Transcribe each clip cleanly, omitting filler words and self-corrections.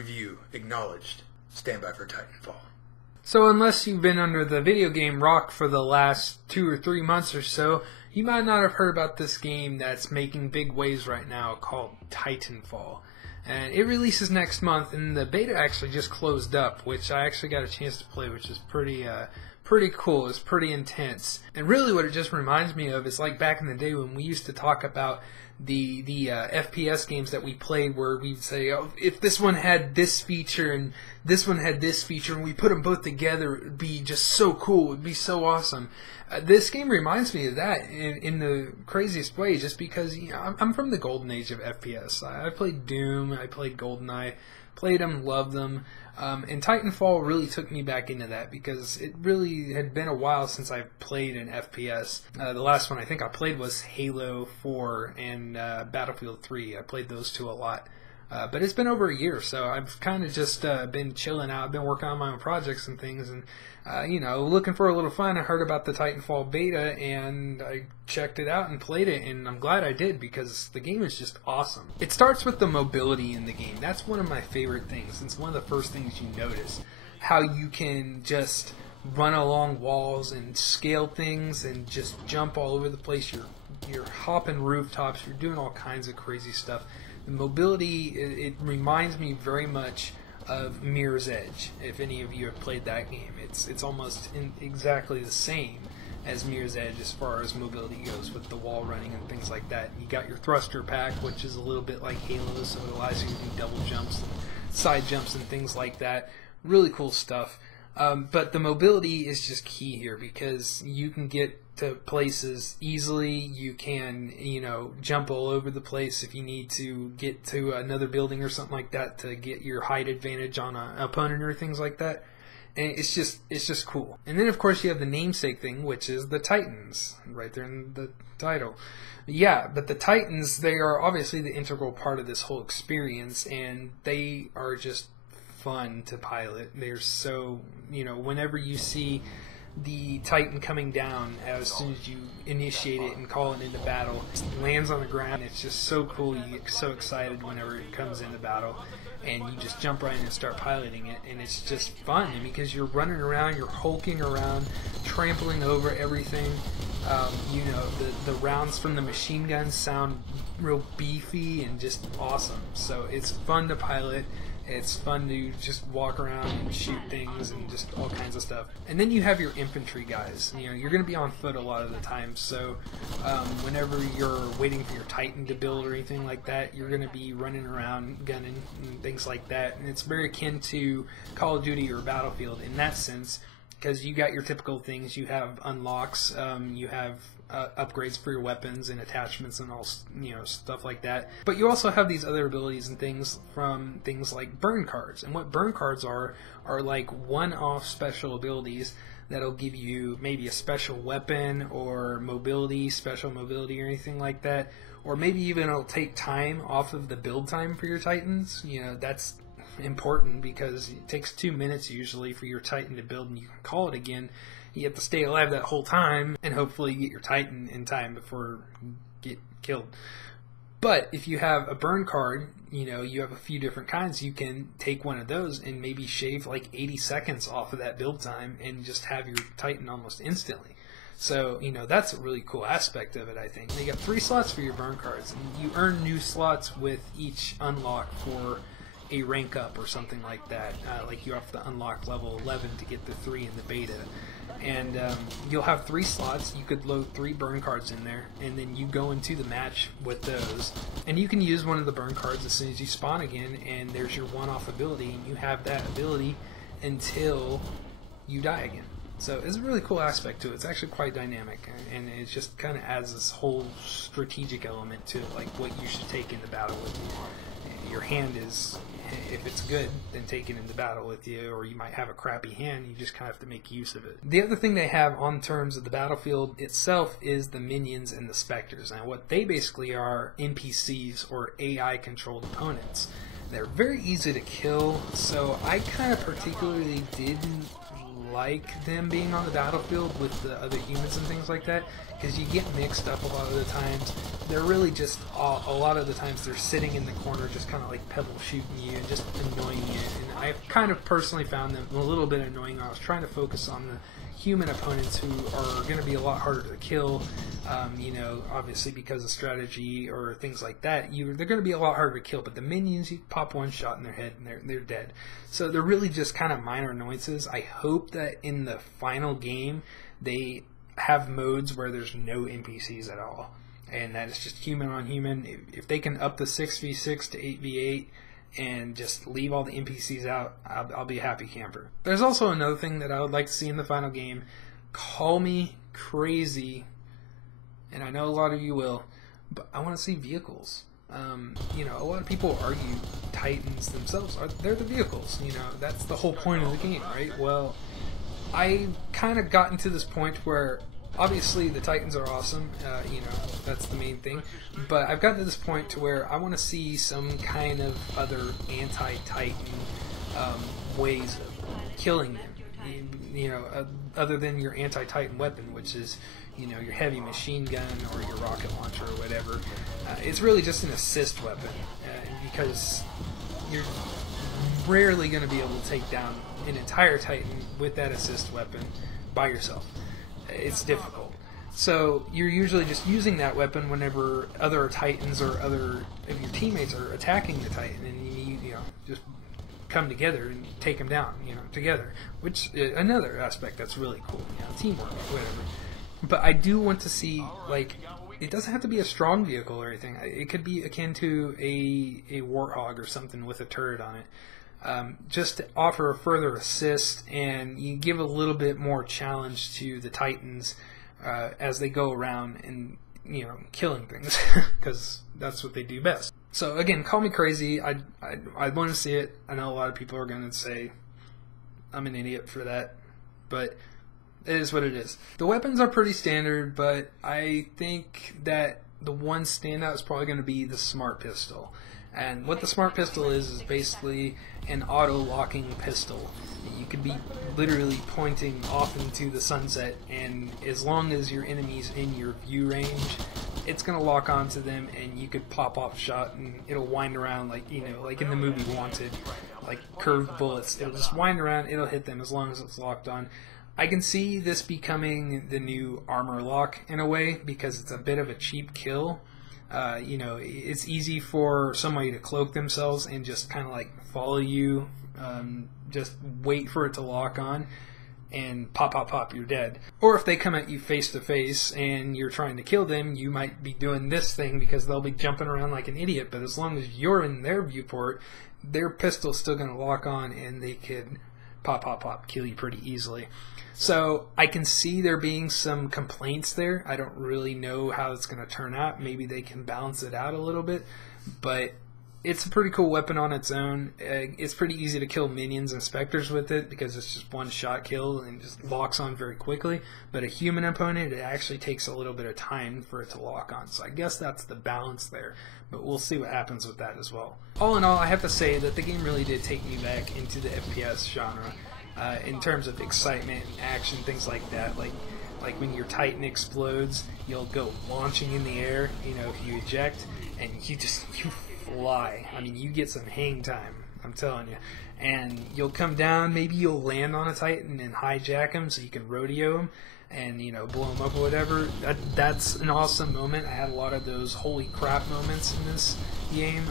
Review acknowledged. Stand by for Titanfall. So unless you've been under the video game rock for the last 2 or 3 months or so, you might not have heard about this game that's making big waves right now called Titanfall. And it releases next month, and the beta actually just closed up, which I actually got a chance to play, which is pretty cool. It's pretty intense. And really what it just reminds me of is like back in the day when we used to talk about the FPS games that we played, where we'd say, oh, if this one had this feature and this one had this feature and we put them both together, it would be just so cool, it would be so awesome. This game reminds me of that in the craziest way, just because I'm from the golden age of FPS. I played Doom, I played GoldenEye, played them, loved them. And Titanfall really took me back into that because it really had been a while since I played an FPS. The last one I think I played was Halo 4 and Battlefield 3. I played those two a lot. But it's been over a year, so I've kind of just been chilling out. I've been working on my own projects and things, and looking for a little fun. I heard about the Titanfall beta, and I checked it out and played it, and I'm glad I did because the game is just awesome. It starts with the mobility in the game. That's one of my favorite things. It's one of the first things you notice, how you can just run along walls and scale things and just jump all over the place. You're hopping rooftops. You're doing all kinds of crazy stuff. The mobility, it reminds me very much of Mirror's Edge. If any of you have played that game, it's almost exactly the same as Mirror's Edge as far as mobility goes, with the wall running and things like that. You got your thruster pack, which is a little bit like Halo, so it allows you to do double jumps and side jumps and things like that. Really cool stuff. But the mobility is just key here because you can get to places easily. You can, jump all over the place if you need to get to another building or something like that to get your height advantage on an opponent or things like that. And it's just cool. And then of course you have the namesake thing, which is the Titans, right there in the title. Yeah, but the Titans, they are obviously the integral part of this whole experience, and they are just fun to pilot. They're so, whenever you see the Titan coming down, as soon as you initiate it and call it into battle, it lands on the ground. It's just so cool. You get so excited whenever it comes into battle, and you just jump right in and start piloting it, and it's just fun because you're running around, you're hulking around, trampling over everything. The rounds from the machine guns sound real beefy and just awesome. So it's fun to pilot. It's fun to just walk around and shoot things and just all kinds of stuff. And then you have your infantry guys. You're going to be on foot a lot of the time, so whenever you're waiting for your Titan to build or anything like that, you're going to be running around gunning and things like that. And it's very akin to Call of Duty or Battlefield in that sense, because you got your typical things. You have unlocks, you have upgrades for your weapons and attachments and all, stuff like that. But you also have these other abilities and things from things like burn cards. And what burn cards are like one-off special abilities that'll give you maybe a special weapon or special mobility or anything like that. Or maybe even it'll take time off of the build time for your Titans. That's important because it takes 2 minutes usually for your Titan to build, and you can call it again. You have to stay alive that whole time, and hopefully you get your Titan in time before you get killed. But if you have a burn card, you have a few different kinds. You can take one of those and maybe shave like 80 seconds off of that build time and just have your Titan almost instantly. So, that's a really cool aspect of it, I think. You got 3 slots for your burn cards, and you earn new slots with each unlock for a rank up or something like that. Like you have to unlock level 11 to get the 3 in the beta. And you'll have 3 slots. You could load 3 burn cards in there, and then you go into the match with those. And you can use one of the burn cards as soon as you spawn again, and there's your one-off ability, and you have that ability until you die again. So it's a really cool aspect to it. It's actually quite dynamic, and it just kind of adds this whole strategic element to like what you should take into battle with you. Your hand is, if it's good, then take it into battle with you, or you might have a crappy hand, you just kind of have to make use of it. The other thing they have on terms of the battlefield itself is the minions and the specters. And what they basically are NPCs, or AI controlled opponents. They're very easy to kill, so I kind of particularly didn't like them being on the battlefield with the other humans and things like that, because you get mixed up a lot of the times. They're really just, a lot of the times they're sitting in the corner just kind of like pebble shooting you and just annoying you I kind of personally found them a little bit annoying. I was trying to focus on the human opponents who are going to be a lot harder to kill, you know, obviously because of strategy or things like that. They're going to be a lot harder to kill, but the minions, you pop one shot in their head and they're dead. So they're really just kind of minor annoyances. I hope that in the final game they have modes where there's no NPCs at all, and that it's just human on human. If they can up the 6v6 to 8v8 and just leave all the NPCs out, I'll be a happy camper. There's also another thing that I would like to see in the final game. Call me crazy, and I know a lot of you will, but I want to see vehicles. You know, a lot of people argue Titans themselves they're the vehicles. You know, that's the whole point of the game, right? Well, I kind of gotten to this point where obviously the Titans are awesome, you know, that's the main thing, but I've gotten to this point to where I want to see some kind of other anti-Titan ways of killing them, you know, other than your anti-Titan weapon, which is, you know, your heavy machine gun or your rocket launcher or whatever. It's really just an assist weapon, because you're rarely going to be able to take down an entire Titan with that assist weapon by yourself. It's difficult. So you're usually just using that weapon whenever other Titans or other of your teammates are attacking the Titan, and you know, just come together and take them down, you know, together. Which another aspect that's really cool, you know, teamwork, whatever. But I do want to see, like, it doesn't have to be a strong vehicle or anything. It could be akin to a Warthog or something with a turret on it. Just to offer a further assist, and you give a little bit more challenge to the Titans as they go around and, you know, killing things, because that's what they do best. So again, call me crazy. I want to see it. I know a lot of people are going to say I'm an idiot for that, but it is what it is. The weapons are pretty standard, but I think that the one standout is probably going to be the Smart Pistol. And what the Smart Pistol is basically an auto-locking pistol. You could be literally pointing off into the sunset, and as long as your enemy's in your view range, it's going to lock onto them, and you could pop off shot, and it'll wind around like, you know, like in the movie Wanted, like curved bullets. It'll just wind around, it'll hit them as long as it's locked on. I can see this becoming the new armor lock in a way, because it's a bit of a cheap kill. You know, it's easy for somebody to cloak themselves and just kind of like follow you, just wait for it to lock on, and pop, pop, pop, you're dead. Or if they come at you face to face and you're trying to kill them, you might be doing this thing because they'll be jumping around like an idiot, but as long as you're in their viewport, their pistol's still going to lock on and they could pop, pop, pop, kill you pretty easily. So I can see there being some complaints there. I don't really know how it's going to turn out. Maybe they can balance it out a little bit, but it's a pretty cool weapon on its own. It's pretty easy to kill minions and specters with it because it's just one shot kill and just locks on very quickly. But a human opponent, it actually takes a little bit of time for it to lock on. So I guess that's the balance there, but we'll see what happens with that as well. All in all, I have to say that the game really did take me back into the FPS genre. In terms of excitement and action, things like that, like when your Titan explodes, you'll go launching in the air, you know, if you eject, and you fly. I mean, you get some hang time, I'm telling you. And you'll come down, maybe you'll land on a Titan and hijack him so you can rodeo him and, you know, blow him up or whatever. That's an awesome moment. I had a lot of those holy crap moments in this game,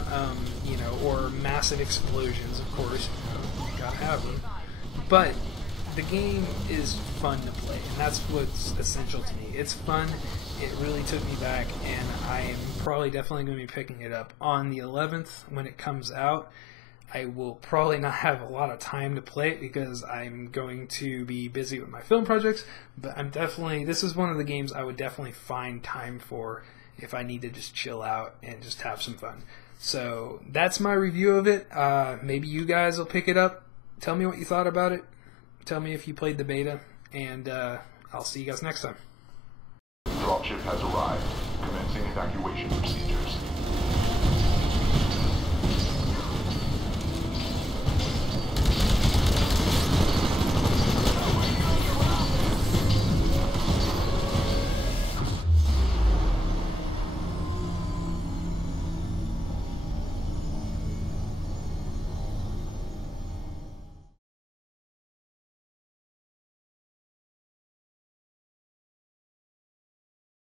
you know, or massive explosions, of course. You know, you gotta have them. But the game is fun to play, and that's what's essential to me. It's fun. It really took me back, and I am probably definitely going to be picking it up on the 11th when it comes out. I will probably not have a lot of time to play it because I'm going to be busy with my film projects, but this is one of the games I would definitely find time for if I need to just chill out and just have some fun. So that's my review of it. Maybe you guys will pick it up. Tell me what you thought about it. Tell me if you played the beta, and I'll see you guys next time. Dropship has arrived. Commencing evacuation procedure.